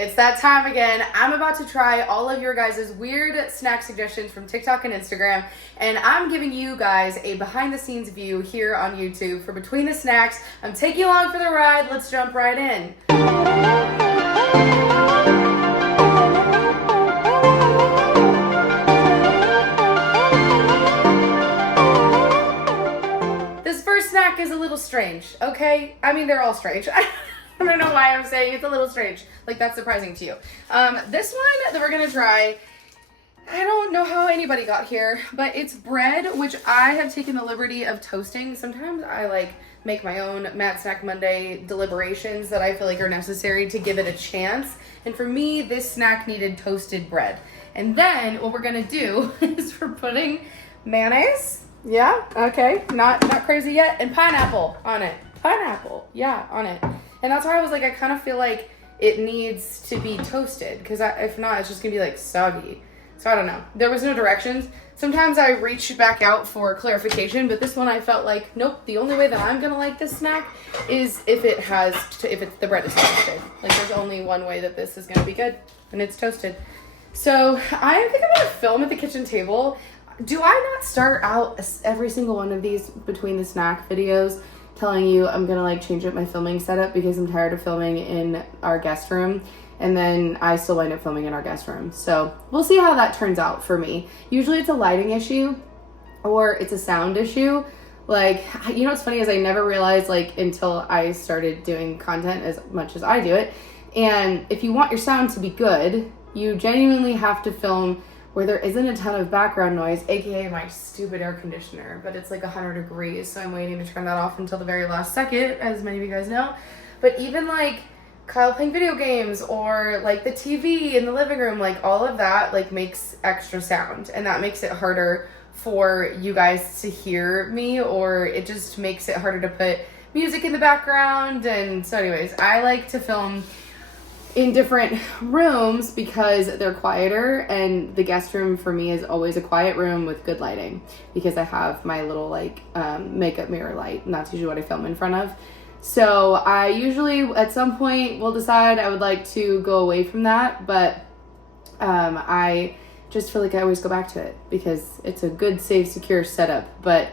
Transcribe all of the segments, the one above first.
It's that time again. I'm about to try all of your guys' weird snack suggestions from TikTok and Instagram, and I'm giving you guys a behind the scenes view here on YouTube for Between the Snacks. I'm taking you along for the ride. Let's jump right in. This first snack is a little strange, okay? I mean, they're all strange. I don't know why I'm saying it's a little strange. Like, that's surprising to you. This one that we're gonna try, I don't know how anybody got here, but it's bread, which I have taken the liberty of toasting. Sometimes I make my own Mad Snack Monday deliberations that I feel like are necessary to give it a chance. And for me, this snack needed toasted bread. And then what we're gonna do is we're putting mayonnaise. Yeah, okay, not crazy yet. And pineapple on it. Pineapple, yeah, on it. And that's why I was like, I kind of feel like it needs to be toasted, because if not, it's just gonna be soggy. So I don't know. There was no directions. Sometimes I reach back out for clarification, but this one I felt like, nope, the only way that I'm gonna like this snack is if the bread is toasted. There's only one way that this is gonna be good, and it's toasted. So I think I'm gonna film at the kitchen table. Do I not start out every single one of these Between the Snack videos telling you I'm gonna change up my filming setup because I'm tired of filming in our guest room, and then I still wind up filming in our guest room? So we'll see how that turns out for me. Usually it's a lighting issue or it's a sound issue. What's funny is I never realized until I started doing content as much as I do it, and if you want your sound to be good, you genuinely have to film where there isn't a ton of background noise, aka my stupid air conditioner, but it's 100 degrees, so I'm waiting to turn that off until the very last second, as many of you guys know. But even Kyle playing video games, or the TV in the living room, all of that makes extra sound, and that makes it harder for you guys to hear me, or it just makes it harder to put music in the background. And so anyways, I like to film in different rooms because they're quieter, and the guest room for me is always a quiet room with good lighting because I have my little makeup mirror light, and that's usually what I film in front of. So I usually at some point will decide I would like to go away from that, but I just feel like I always go back to it because it's a good, safe, secure setup. But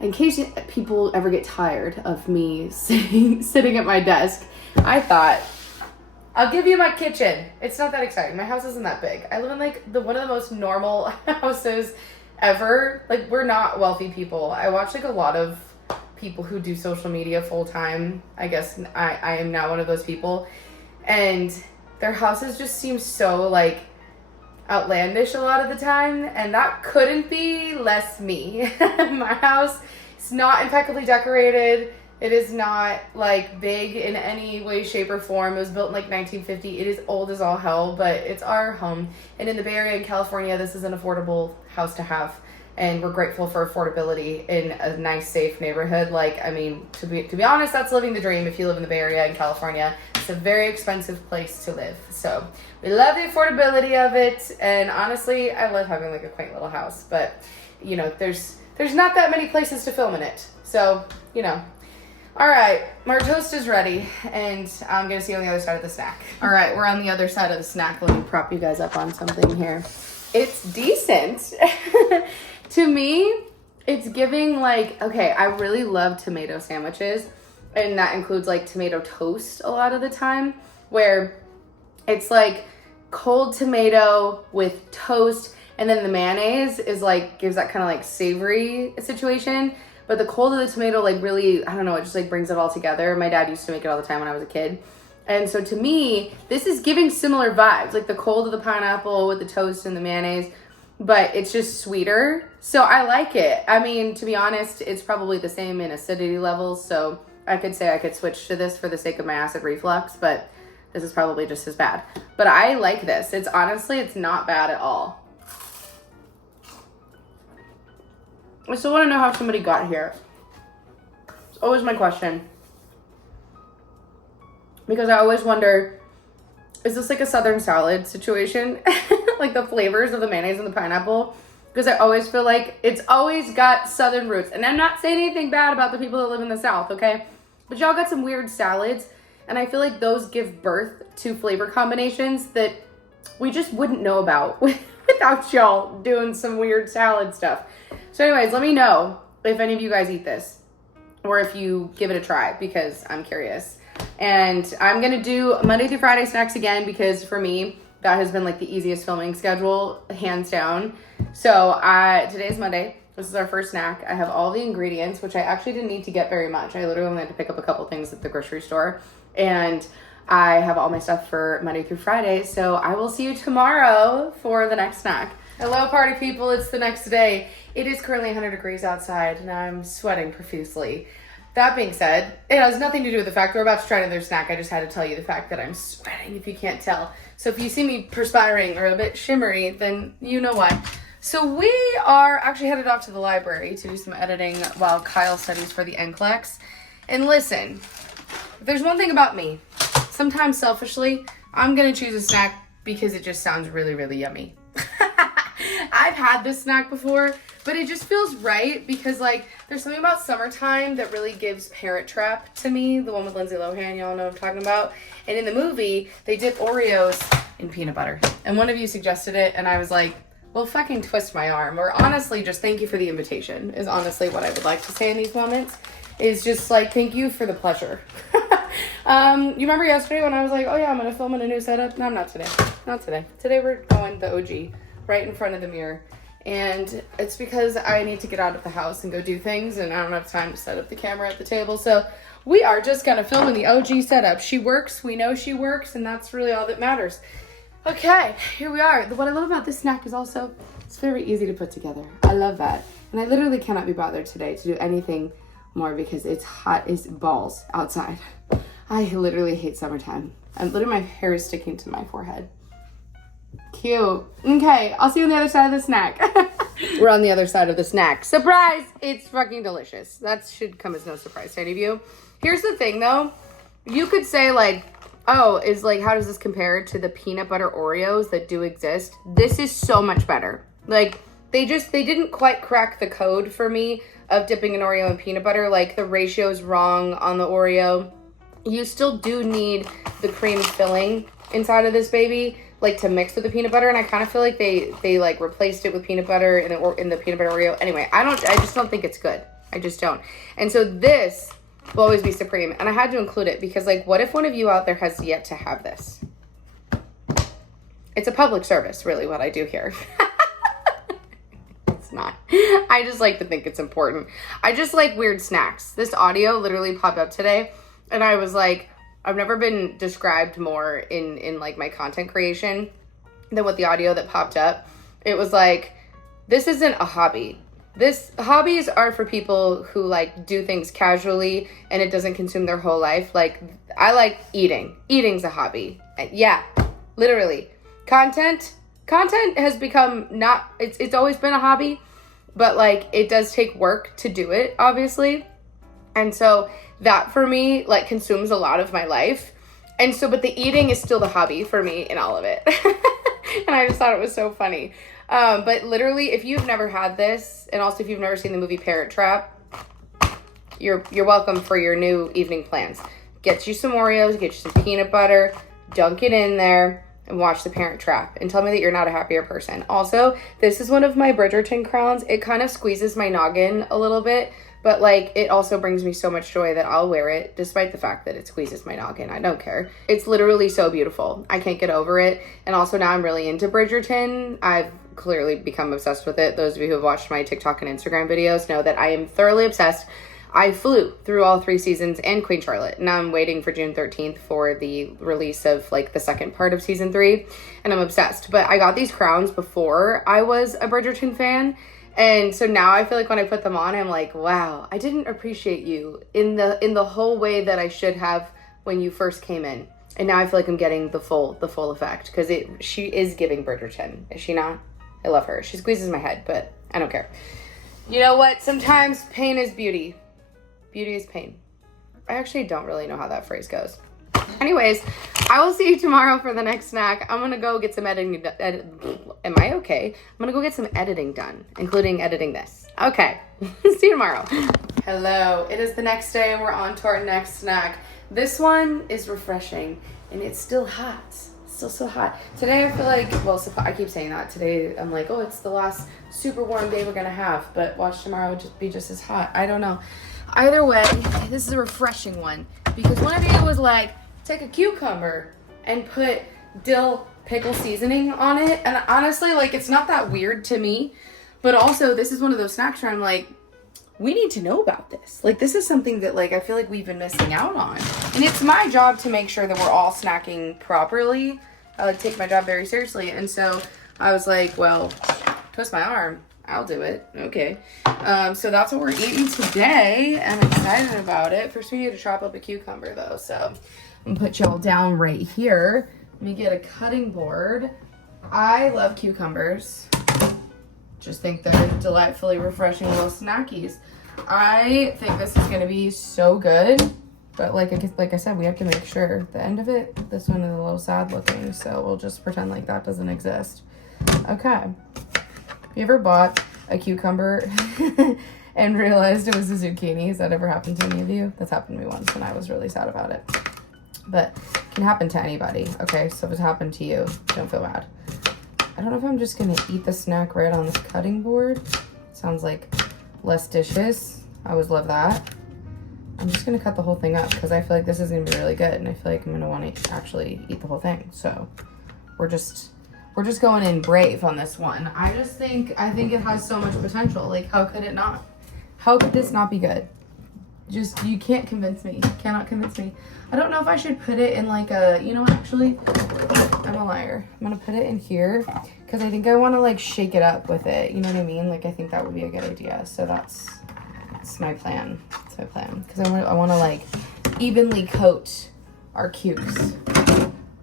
in case people ever get tired of me sitting at my desk, I thought I'll give you my kitchen. It's not that exciting. My house isn't that big. I live in one of the most normal houses ever. We're not wealthy people. I watch a lot of people who do social media full time. I guess I am now one of those people. And their houses just seem so outlandish a lot of the time. And that couldn't be less me. My house is not impeccably decorated. It is not big in any way, shape, or form. It was built in 1950. It is old as all hell, but it's our home. And in the Bay Area in California, this is an affordable house to have. And we're grateful for affordability in a nice, safe neighborhood. To be honest, that's living the dream if you live in the Bay Area in California. It's a very expensive place to live. So we love the affordability of it. And honestly, I love having a quaint little house. But, there's not that many places to film in it. So, All right, our toast is ready, and I'm going to see you on the other side of the snack. All right, we're on the other side of the snack. Let me prop you guys up on something here. It's decent. To me, it's giving okay, I really love tomato sandwiches, and that includes tomato toast a lot of the time, where it's cold tomato with toast, and then the mayonnaise is gives that kind of savory situation. But the cold of the tomato, really, I don't know, it just brings it all together. My dad used to make it all the time when I was a kid. And so to me, this is giving similar vibes, the cold of the pineapple with the toast and the mayonnaise, but it's just sweeter. So I like it. I mean, to be honest, it's probably the same in acidity levels. So I could say I could switch to this for the sake of my acid reflux, but this is probably just as bad. But I like this. It's not bad at all. I still want to know how somebody got here. It's always my question. Because I always wonder, is this a Southern salad situation? The flavors of the mayonnaise and the pineapple? Because I always feel it's always got Southern roots. And I'm not saying anything bad about the people that live in the South, okay? But y'all got some weird salads. And I feel like those give birth to flavor combinations that we just wouldn't know about without y'all doing some weird salad stuff. So anyways, let me know if any of you guys eat this or if you give it a try, because I'm curious. And I'm going to do Monday through Friday snacks again, because for me, that has been like the easiest filming schedule, hands down. So today's Monday. This is our first snack. I have all the ingredients, which I actually didn't need to get very much. I literally only had to pick up a couple things at the grocery store. And I have all my stuff for Monday through Friday. So I will see you tomorrow for the next snack. Hello, party people. It's the next day. It is currently 100 degrees outside, and I'm sweating profusely. That being said, it has nothing to do with the fact we're about to try another snack. I just had to tell you the fact that I'm sweating, if you can't tell. So if you see me perspiring or a bit shimmery, then you know why. So we are actually headed off to the library to do some editing while Kyle studies for the NCLEX. And listen, if there's one thing about me, sometimes selfishly, I'm going to choose a snack because it just sounds really, really yummy. I've had this snack before, but it just feels right because, like, there's something about summertime that really gives Parent Trap to me, the one with Lindsay Lohan, y'all know what I'm talking about. And in the movie, they dip Oreos in peanut butter. And one of you suggested it, and I was like, well, fucking twist my arm. Or honestly, just thank you for the invitation is honestly what I would like to say in these moments. Is just like, thank you for the pleasure. You remember yesterday when I was like, oh yeah, I'm going to film in a new setup? No, not today. Not today. Today we're going the OG. Right in front of the mirror, and it's because I need to get out of the house and go do things, and I don't have time to set up the camera at the table, so we are just gonna film in the OG setup. She works, we know she works, and that's really all that matters. Okay, here we are. What I love about this snack is also it's very easy to put together. I love that, and I literally cannot be bothered today to do anything more because it's hot as balls outside. I literally hate summertime. Literally my hair is sticking to my forehead. Cute. Okay, I'll see you on the other side of the snack. We're on the other side of the snack. Surprise! It's fucking delicious. That should come as no surprise to any of you. Here's the thing, though. You could say, like, oh, how does this compare to the peanut butter Oreos that do exist? This is so much better. Like, they didn't quite crack the code for me of dipping an Oreo in peanut butter. Like, the ratio's wrong on the Oreo. You still do need the cream filling inside of this baby, like to mix with the peanut butter, and I kind of feel like they like replaced it with peanut butter in the peanut butter Oreo. Anyway, I just don't think it's good. I just don't. And so this will always be supreme, and I had to include it because, like, what if one of you out there has yet to have this? It's a public service, really, what I do here. It's not. I just like to think it's important. I just like weird snacks. This audio literally popped up today, and I was like, I've never been described more in like my content creation than with the audio that popped up. It was like, this isn't a hobby. Hobbies are for people who like do things casually and it doesn't consume their whole life. Like, I like eating. Eating's a hobby. Yeah, literally. Content has become it's always been a hobby, but like it does take work to do it, obviously. And so that for me, like, consumes a lot of my life. And so, but the eating is still the hobby for me in all of it. And I just thought it was so funny. But literally, if you've never had this, and also if you've never seen the movie Parent Trap, you're welcome for your new evening plans. Get you some Oreos, get you some peanut butter, dunk it in there, and watch The Parent Trap. And tell me that you're not a happier person. Also, this is one of my Bridgerton crowns. It kind of squeezes my noggin a little bit. But, like, it also brings me so much joy that I'll wear it, despite the fact that it squeezes my noggin. I don't care. It's literally so beautiful. I can't get over it. And also now I'm really into Bridgerton. I've clearly become obsessed with it. Those of you who have watched my TikTok and Instagram videos know that I am thoroughly obsessed. I flew through all 3 seasons and Queen Charlotte. Now I'm waiting for June 13th for the release of, like, the second part of season 3. And I'm obsessed. But I got these crowns before I was a Bridgerton fan. And so now I feel like when I put them on, I'm like, wow, I didn't appreciate you in the whole way that I should have when you first came in. And now I feel like I'm getting the full effect because she is giving Bridgerton, is she not? I love her. She squeezes my head, but I don't care. You know what? Sometimes pain is beauty. Beauty is pain. I actually don't really know how that phrase goes. Anyways, I will see you tomorrow for the next snack. I'm going to go get some editing. Am I okay? I'm going to go get some editing done, including editing this. Okay. See you tomorrow. Hello. It is the next day and we're on to our next snack. This one is refreshing, and it's still hot. Still so hot. Today I feel like, well, I keep saying that. Today I'm like, oh, it's the last super warm day we're gonna have, but watch tomorrow just be just as hot. I don't know. Either way, this is a refreshing one because one of you was like, take a cucumber and put dill pickle seasoning on it, and honestly, like, it's not that weird to me, but also this is one of those snacks where I'm like, we need to know about this. Like, this is something that, like, I feel like we've been missing out on, and it's my job to make sure that we're all snacking properly. I like take my job very seriously, and so I was like, well, twist my arm, I'll do it. Okay. So that's what we're eating today. I'm excited about it. First we need to chop up a cucumber though, so I'm gonna put y'all down right here. Let me get a cutting board. I love cucumbers. Just think they're delightfully refreshing little snackies. I think this is gonna be so good. But like I said, we have to make sure. The end of it, this one is a little sad looking, so we'll just pretend like that doesn't exist. Okay. Have you ever bought a cucumber and realized it was a zucchini? Has that ever happened to any of you? That's happened to me once and I was really sad about it. But it can happen to anybody, okay? So if it's happened to you, don't feel bad. I don't know if I'm just gonna eat the snack right on this cutting board. Sounds like less dishes. I always love that. I'm just gonna cut the whole thing up because I feel like this is gonna be really good and I feel like I'm gonna want to actually eat the whole thing. So we're just going in brave on this one. I think it has so much potential. Like, how could it not? How could this not be good? Just, you can't convince me. You cannot convince me. I don't know if I should put it in like a, you know, actually, I'm a liar. I'm gonna put it in here because I think I want to like shake it up with it. You know what I mean? Like, I think that would be a good idea. So that's my plan. That's my plan. Because I want to like evenly coat our cubes.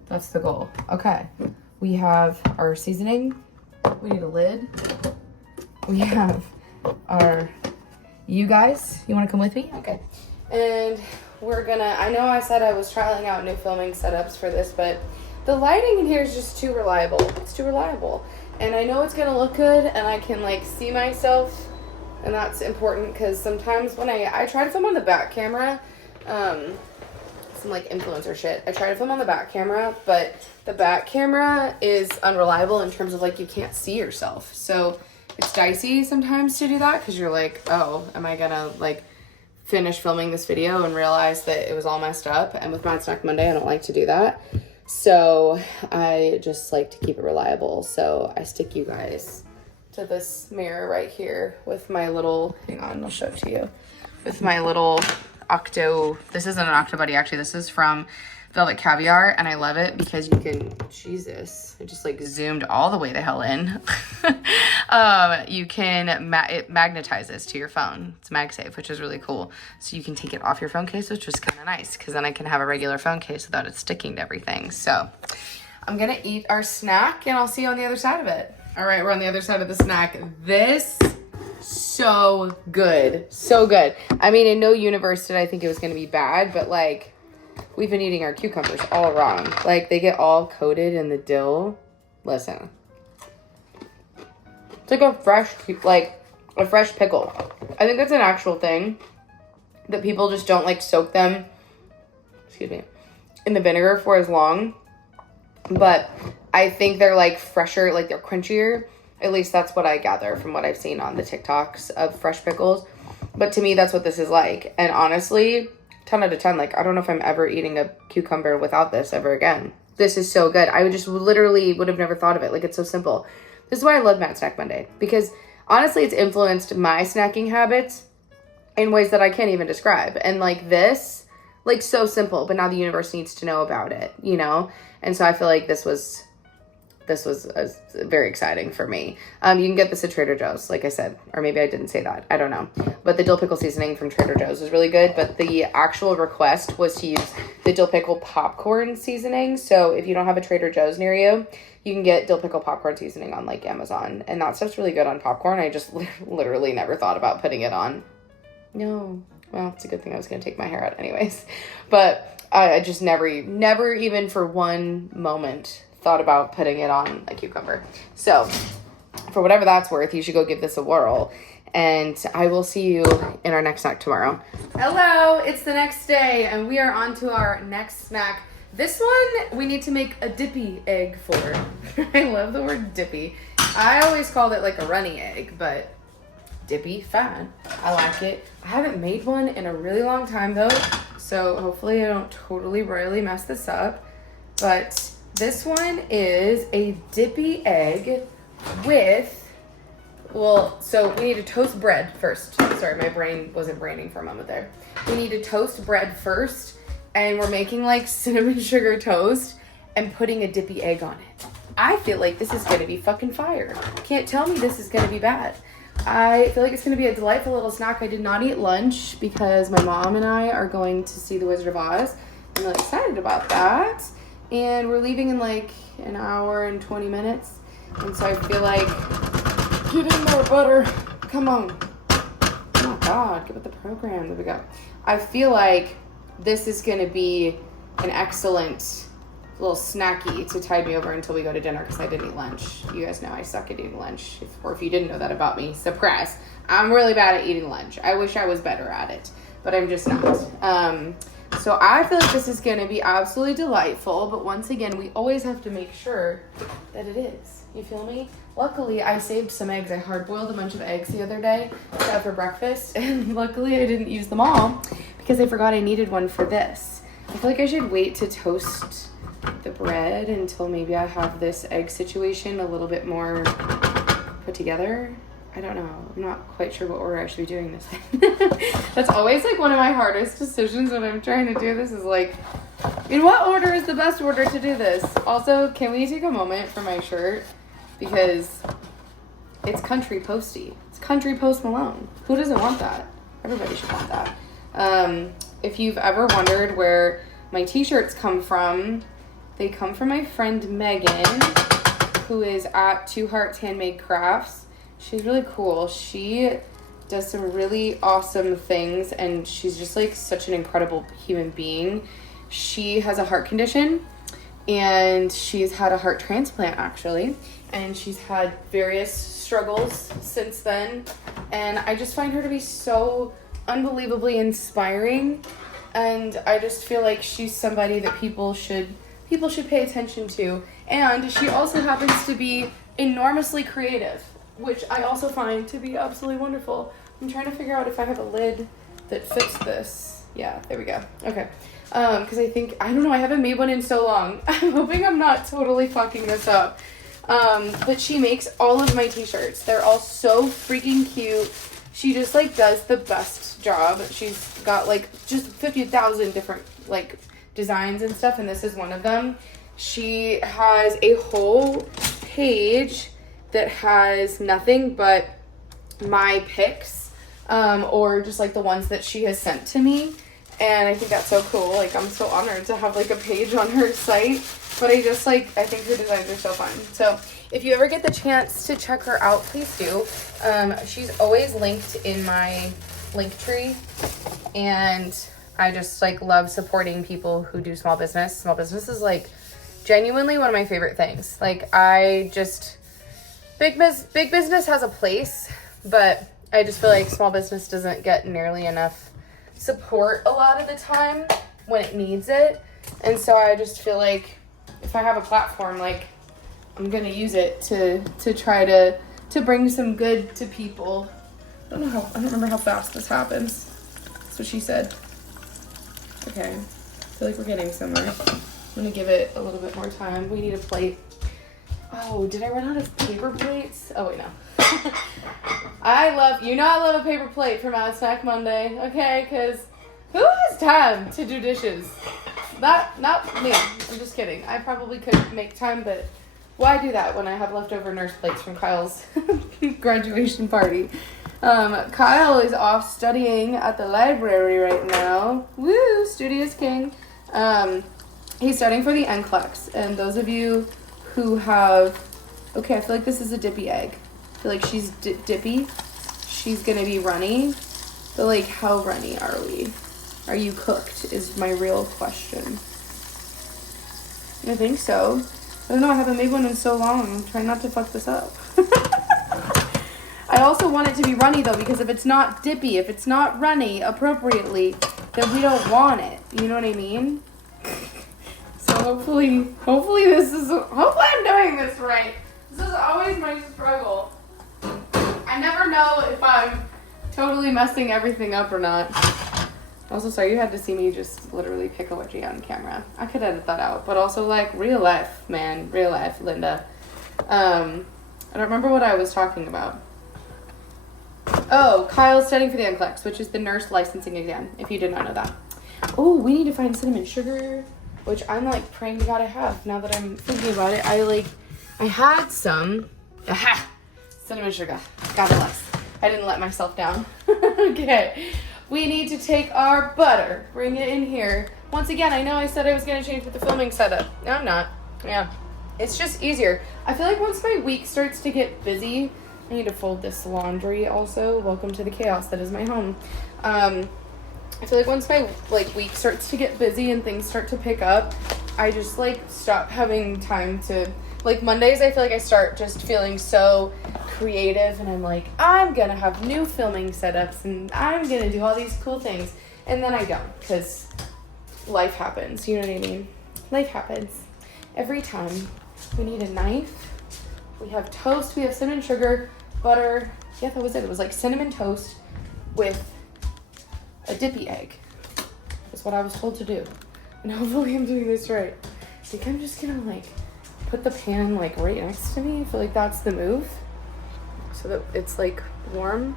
That's the goal. Okay. We have our seasoning. We need a lid. We have our, you guys, you want to come with me? Okay. And we're gonna, I know I said I was trialing out new filming setups for this, but the lighting in here is just too reliable. It's too reliable. And I know it's gonna look good and I can like see myself, and that's important because sometimes when I try to film on the back camera, some like influencer shit. I try to film on the back camera, but the back camera is unreliable in terms of like you can't see yourself. So it's dicey sometimes to do that because you're like, oh, am I gonna like finish filming this video and realize that it was all messed up? And with Mad Snack Monday, I don't like to do that. So I just like to keep it reliable. So I stick you guys to this mirror right here with my little, hang on, I'll show it to you. With my little Octo, this isn't an Octo Buddy actually, this is from Velvet Caviar, and I love it because you can, Jesus, it just like zoomed all the way the hell in. You can, it magnetizes to your phone. It's MagSafe, which is really cool. So you can take it off your phone case, which is kind of nice because then I can have a regular phone case without it sticking to everything. So I'm gonna eat our snack and I'll see you on the other side of it. All right, we're on the other side of the snack. This, so good, so good. I mean, in no universe did I think it was gonna be bad, but like, we've been eating our cucumbers all wrong. Like, they get all coated in the dill. Listen. It's like a fresh pickle. I think that's an actual thing that people just don't like soak them, excuse me, in the vinegar for as long. But I think they're like fresher, like they're crunchier. At least that's what I gather from what I've seen on the TikToks of fresh pickles. But to me, that's what this is like. And honestly, 10 out of 10, like, I don't know if I'm ever eating a cucumber without this ever again. This is so good. I would just literally would have never thought of it. Like, it's so simple. This is why I love Mad Snack Monday, because honestly, it's influenced my snacking habits in ways that I can't even describe. And like this, like, so simple, but now the universe needs to know about it, you know? And so I feel like this was very exciting for me. You can get this at Trader Joe's, like I said, or maybe I didn't say that. I don't know. But the dill pickle seasoning from Trader Joe's is really good. But the actual request was to use the dill pickle popcorn seasoning. So if you don't have a Trader Joe's near you, you can get dill pickle popcorn seasoning on like Amazon. And that stuff's really good on popcorn. I just literally never thought about putting it on. No. Well, it's a good thing I was going to take my hair out anyways. But I just never even for one moment thought about putting it on a cucumber. So for whatever that's worth, you should go give this a whirl and I will see you in our next snack tomorrow. Hello, it's the next day, and we are on to our next snack. This one, we need to make a Dippy egg for. I love the word Dippy. I always called it like a runny egg, but Dippy, fine. I like it. I haven't made one in a really long time though, so hopefully I don't totally royally mess this up. But this one is a Dippy egg with, well, so we need to toast bread first. Sorry, my brain wasn't braining for a moment there. We need to toast bread first, and we're making like cinnamon sugar toast and putting a Dippy egg on it. I feel like this is gonna be fucking fire. Can't tell me this is gonna be bad. I feel like it's going to be a delightful little snack. I did not eat lunch because my mom and I are going to see The Wizard of Oz. I'm really excited about that. And we're leaving in like an hour and 20 minutes. And so I feel like, get in there, butter. Come on. Oh my God, get with the program. There we go. I feel like this is going to be an excellent little snacky to tide me over until we go to dinner because I didn't eat lunch. You guys know I suck at eating lunch. Or if you didn't know that about me, surprise. I'm really bad at eating lunch. I wish I was better at it, but I'm just not. So I feel like this is going to be absolutely delightful, but once again, we always have to make sure that it is. You feel me? Luckily, I saved some eggs. I hard-boiled a bunch of eggs the other day to have for breakfast, and luckily I didn't use them all because I forgot I needed one for this. I feel like I should wait to toast the bread until maybe I have this egg situation a little bit more put together. I don't know. I'm not quite sure what order I should be doing this in. That's always like one of my hardest decisions when I'm trying to do this is like, in what order is the best order to do this? Also, can we take a moment for my shirt? Because it's country posty. It's country Post Malone. Who doesn't want that? Everybody should want that. If you've ever wondered where my t-shirts come from, they come from my friend Megan, who is at Two Hearts Handmade Crafts. She's really cool. She does some really awesome things, and she's just like such an incredible human being. She has a heart condition, and she's had a heart transplant actually, and she's had various struggles since then. And I just find her to be so unbelievably inspiring, and I just feel like she's somebody that people should pay attention to. And she also happens to be enormously creative, which I also find to be absolutely wonderful. I'm trying to figure out if I have a lid that fits this. Yeah, there we go. Okay. Because I don't know, I haven't made one in so long. I'm hoping I'm not totally fucking this up. But she makes all of my t-shirts. They're all so freaking cute. She just like does the best job. She's got like just 50,000 different like designs and stuff, and this is one of them. She has a whole page that has nothing but my picks, or just like the ones that she has sent to me, and I think that's so cool. Like, I'm so honored to have like a page on her site, but I think her designs are so fun. So if you ever get the chance to check her out, please do. She's always linked in my link tree, and I just like love supporting people who do small business. Small business is like genuinely one of my favorite things. Like, big business has a place, but I just feel like small business doesn't get nearly enough support a lot of the time when it needs it. And so I just feel like if I have a platform, like, I'm gonna use it to try to bring some good to people. I don't remember how fast this happens. That's what she said. Okay, I feel like we're getting somewhere. I'm gonna give it a little bit more time. We need a plate. Oh, did I run out of paper plates? Oh wait, no. I love a paper plate for my Snack Monday, okay? Because who has time to do dishes? Not me. I'm just kidding. I probably could make time, but why do that when I have leftover nurse plates from Kyle's graduation party? Kyle is off studying at the library right now. Woo, studious king. He's studying for the NCLEX, and those of you who have, okay, I feel like this is a Dippy egg. I feel like she's Dippy. She's gonna be runny, but like, how runny are we? Are you cooked is my real question. I think so. I don't know, I haven't made one in so long. I'm trying not to fuck this up. I I also want it to be runny though, because if it's not dippy, if it's not runny appropriately, then we don't want it. You know what I mean? So hopefully I'm doing this right. This is always my struggle. I never know if I'm totally messing everything up or not. Also, sorry you had to see me just literally pick a wedgie on camera. I could edit that out, but also like real life, man, real life, Linda. I don't remember what I was talking about. Oh, Kyle's studying for the NCLEX, which is the nurse licensing exam, if you did not know that. Oh, we need to find cinnamon sugar, which I'm like praying to God I have. Now that I'm thinking about it, I had some. Aha! Cinnamon sugar. God bless. I didn't let myself down. Okay. We need to take our butter, bring it in here. Once again, I know I said I was going to change with the filming setup. No, I'm not. Yeah. It's just easier. I feel like once my week starts to get busy, I need to fold this laundry also. Welcome to the chaos that is my home. I feel like once my week starts to get busy and things start to pick up, I just stop having time to Mondays. I feel like I start just feeling so creative, and I'm like, I'm gonna have new filming setups and I'm gonna do all these cool things, and then I don't, because life happens. You know what I mean? Life happens every time. We need a knife. We have toast. We have cinnamon sugar, butter. Yeah, that was it. It was like cinnamon toast with a dippy egg. That's what I was told to do. And hopefully I'm doing this right. I think I'm just gonna put the pan right next to me. I feel like that's the move. So that it's warm.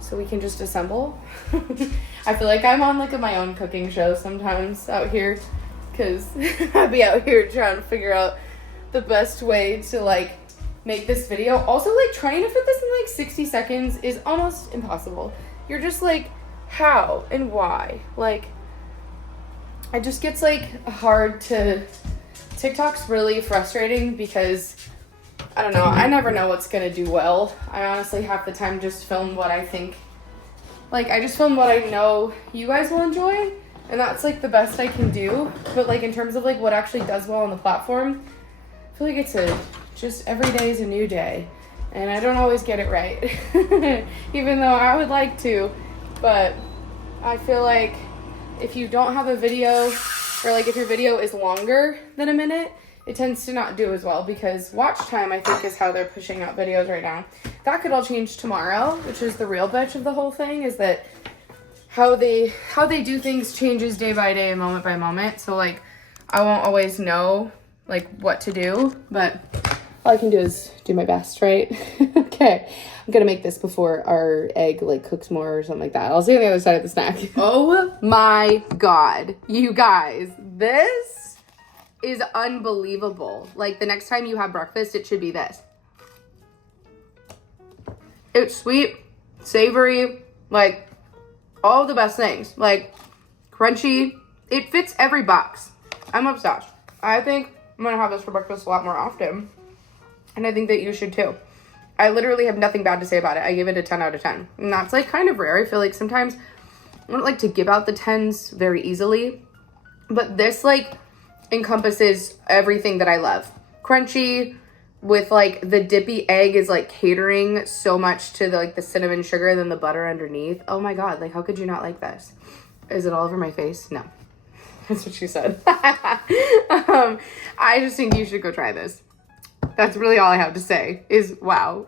So we can just assemble. I feel like I'm on my own cooking show sometimes out here. Cause I'd be out here trying to figure out the best way to make this video. Also trying to fit this in 60 seconds is almost impossible. You're just how and why? It just gets hard to. TikTok's really frustrating because I don't know, I never know what's gonna do well. I honestly half the time just film what I think, I just film what I know you guys will enjoy, and that's the best I can do. But in terms of what actually does well on the platform, I feel like it's just every day is a new day, and I don't always get it right. Even though I would like to, but I feel like if you don't have a video, or if your video is longer than a minute, it tends to not do as well, because watch time, I think, is how they're pushing out videos right now. That could all change tomorrow, which is the real bitch of the whole thing, is that how they do things changes day by day and moment by moment. So I won't always know what to do, but all I can do is do my best, right? Okay. I'm gonna make this before our egg cooks more or something like that. I'll see you on the other side of the snack. Oh my God, you guys, this is unbelievable. The next time you have breakfast, it should be this. It's sweet, savory, all the best things. Crunchy. It fits every box. I'm obsessed. I think I'm gonna have this for breakfast a lot more often. And I think that you should too. I literally have nothing bad to say about it. I give it a 10 out of 10. And that's kind of rare. I feel sometimes I don't like to give out the 10s very easily. But this encompasses everything that I love. Crunchy with the dippy egg is catering so much to the cinnamon sugar and then the butter underneath. Oh my God, how could you not like this? Is it all over my face? No. That's what she said. I just think you should go try this. That's really all I have to say is wow.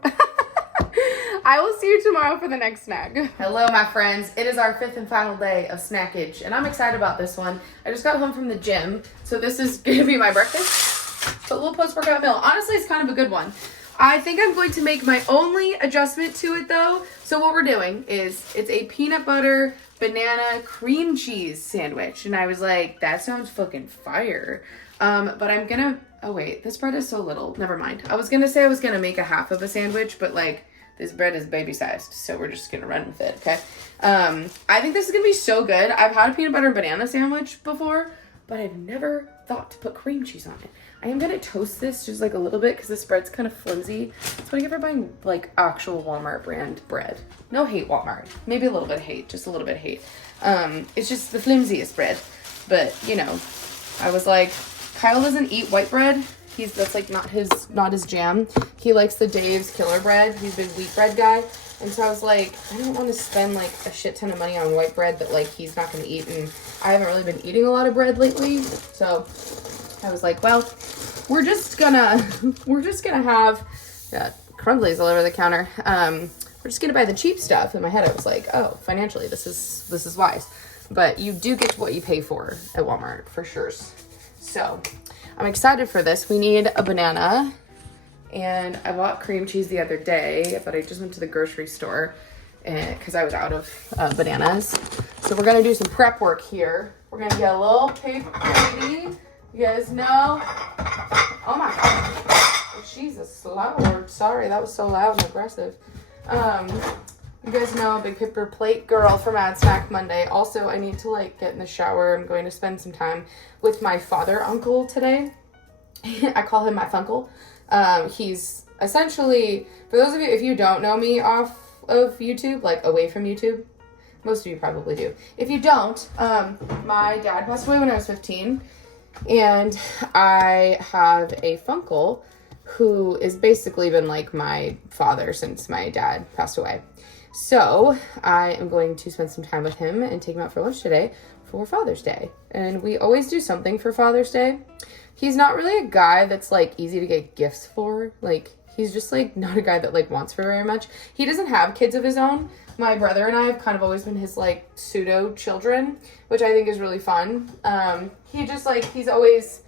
I will see you tomorrow for the next snack. Hello, my friends. It is our 5th and final day of snackage, and I'm excited about this one. I just got home from the gym, so this is going to be my breakfast. But a little post-workout meal. Honestly, it's kind of a good one. I think I'm going to make my only adjustment to it, though. So what we're doing is it's a peanut butter, banana, cream cheese sandwich. And I was like, that sounds fucking fire. But I'm going to... Oh, wait. This bread is so little. Never mind. I was going to say I was going to make a half of a sandwich, but, this bread is baby-sized, so we're just going to run with it, okay? I think this is going to be so good. I've had a peanut butter and banana sandwich before, but I've never thought to put cream cheese on it. I am going to toast this just, a little bit because this bread's kind of flimsy. That's what I get for buying, actual Walmart brand bread. No hate, Walmart. Maybe a little bit of hate. Just a little bit of hate. It's just the flimsiest bread. But, I was like, Kyle doesn't eat white bread. that's like not his jam. He likes the Dave's Killer Bread. He's a big wheat bread guy. And so I was like, I don't want to spend like a shit ton of money on white bread that like he's not going to eat. And I haven't really been eating a lot of bread lately. So I was like, well, we're just gonna have crumb glaze all over the counter. We're just gonna buy the cheap stuff. In my head, I was like, oh, financially, this is wise. But you do get what you pay for at Walmart, for sure. So I'm excited for this. We need a banana. And I bought cream cheese the other day, but I just went to the grocery store because I was out of bananas. So we're going to do some prep work here. We're going to get a little paper ready. You guys know. Oh my God. Jesus, loud. Sorry, that was so loud and aggressive. You guys know, big paper plate girl for Mad Snack Monday. Also, I need to like get in the shower. I'm going to spend some time with my father uncle today. I call him my funkle. He's essentially, for those of you, if you don't know me off of YouTube, like away from YouTube, most of you probably do. If you don't, my dad passed away when I was 15, and I have a funkle who has basically been like my father since my dad passed away. So I am going to spend some time with him and take him out for lunch today for Father's Day. And we always do something for Father's Day. He's not really a guy that's like easy to get gifts for. Like, he's just like not a guy that like wants for very much. He doesn't have kids of his own. My brother and I have kind of always been his like pseudo children, which I think is really fun. He just like, he's always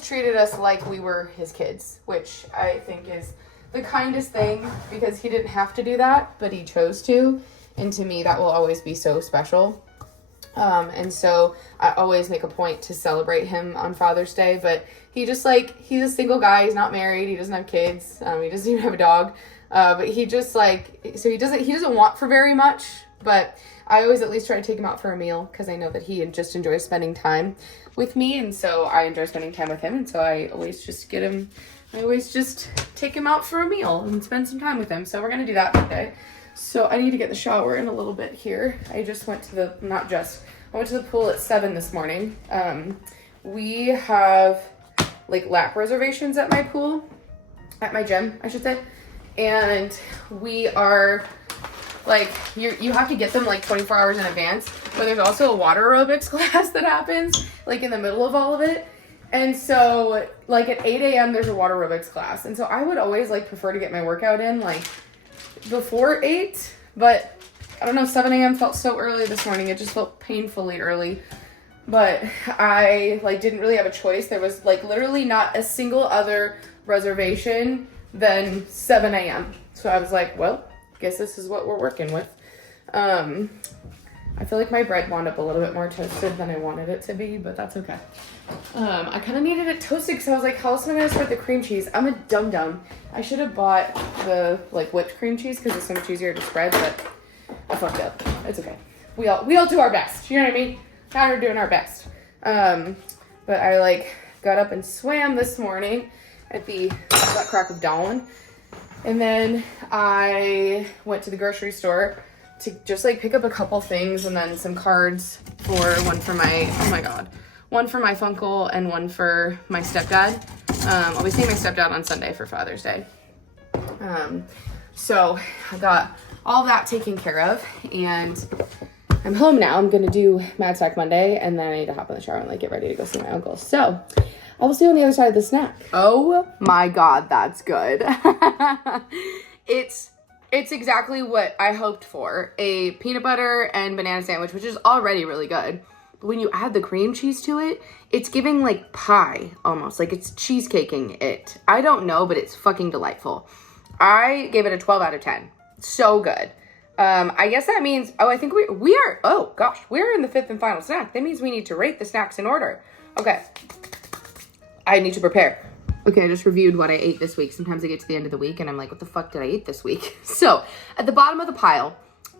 treated us like we were his kids, which I think is the kindest thing because he didn't have to do that, but he chose to. And to me, that will always be so special. And so I always make a point to celebrate him on Father's Day, but he just like, he's a single guy. He's not married. He doesn't have kids. He doesn't even have a dog. But he just like, so he doesn't want for very much, but I always at least try to take him out for a meal because I know that he just enjoys spending time with me. And so I enjoy spending time with him. And so I always just take him out for a meal and spend some time with him. So we're going to do that today. So I need to get the shower in a little bit here. I went to the pool at 7 this morning. We have like lap reservations at my pool, at my gym, I should say. And we are like, you have to get them like 24 hours in advance, but there's also a water aerobics class that happens like in the middle of all of it. And so like at 8 a.m. there's a water aerobics class. And so I would always like prefer to get my workout in like before 8, but I don't know, 7 a.m. felt so early this morning. It just felt painfully early, but I like didn't really have a choice. There was like literally not a single other reservation than 7 a.m. So I was like, well, guess this is what we're working with. I feel like my bread wound up a little bit more toasted than I wanted it to be, but that's okay. I kind of needed it toasted because I was like, how else am I going to spread the cream cheese? I'm a dum-dum. I should have bought the like whipped cream cheese because it's so much easier to spread, but I fucked up. It's okay. We all do our best. You know what I mean? Now we're doing our best. But I like got up and swam this morning at the butt crack of dawn. And then I went to the grocery store to just like pick up a couple things and then some cards for one for my funkle and one for my stepdad. I'll be seeing my stepdad on Sunday for Father's Day. So I got all that taken care of and I'm home now. I'm gonna do Mad Snack Monday and then I need to hop in the shower and like get ready to go see my uncle. So I will see you on the other side of the snack. Oh my God, that's good. It's exactly what I hoped for. A peanut butter and banana sandwich, which is already really good. But when you add the cream cheese to it, it's giving like pie almost. Like it's cheesecaking it. I don't know, but it's fucking delightful. I gave it a 12 out of 10. So good. I guess that means, I think we're in the 5th and final snack. That means we need to rate the snacks in order. Okay. I need to prepare. Okay, I just reviewed what I ate this week. Sometimes I get to the end of the week and I'm like, what the fuck did I eat this week? So at the bottom of the pile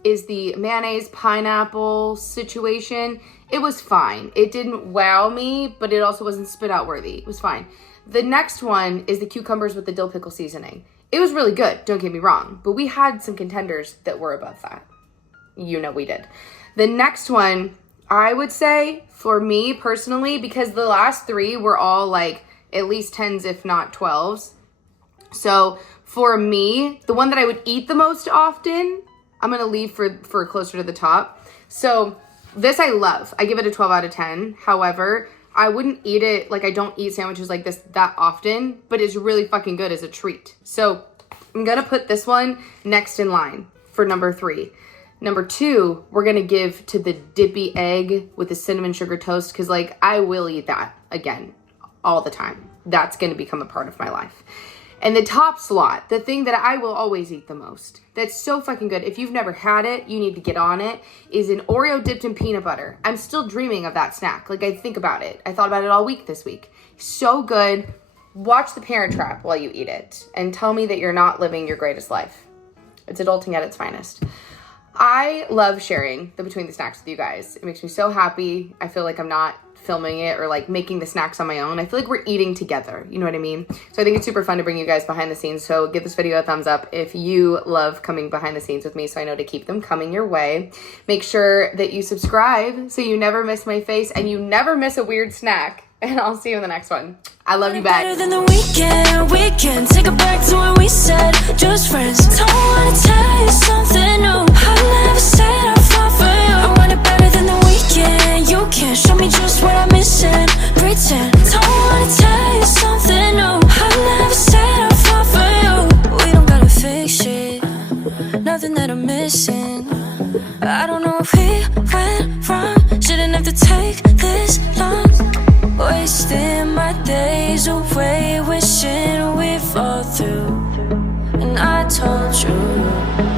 is the mayonnaise pineapple situation. It was fine. It didn't wow me, but it also wasn't spit out worthy. It was fine. The next one is the cucumbers with the dill pickle seasoning. It was really good, don't get me wrong, but we had some contenders that were above that. You know we did. The next one, I would say, for me personally, because the last 3 were all like at least 10s, if not 12s. So for me, the one that I would eat the most often, I'm gonna leave for closer to the top. So this I love. I give it a 12 out of 10. However, I wouldn't eat it, like I don't eat sandwiches like this that often, but it's really fucking good as a treat. So I'm gonna put this one next in line for number 3. Number 2, we're gonna give to the Dippy egg with the cinnamon sugar toast, because like I will eat that again all the time. That's gonna become a part of my life. And the top slot, the thing that I will always eat the most, that's so fucking good. If you've never had it, you need to get on it, is an Oreo dipped in peanut butter. I'm still dreaming of that snack. Like I think about it. I thought about it all week this week. So good. Watch The Parent Trap while you eat it and tell me that you're not living your greatest life. It's adulting at its finest. I love sharing the Between the Snacks with you guys. It makes me so happy. I feel like I'm not filming it or like making the snacks on my own. I feel like we're eating together. You know what I mean? So I think it's super fun to bring you guys behind the scenes. So give this video a thumbs up if you love coming behind the scenes with me, so I know to keep them coming your way. Make sure that you subscribe so you never miss my face and you never miss a weird snack. And I'll see you in the next one. I love you back. Better than the weekend. Take it back to when we said just friends. Don't wanna tell you something new. I never said I fought for you. I want it better than the weekend. You can't show me just what I'm missing. Pretend. Don't wanna tell you something new. I never said I fought for you. We don't gotta fix it. Nothing that I'm missing. I don't know if we went wrong. Shouldn't have to take this long. Wasting my days away, wishing we'd fall through. And I told you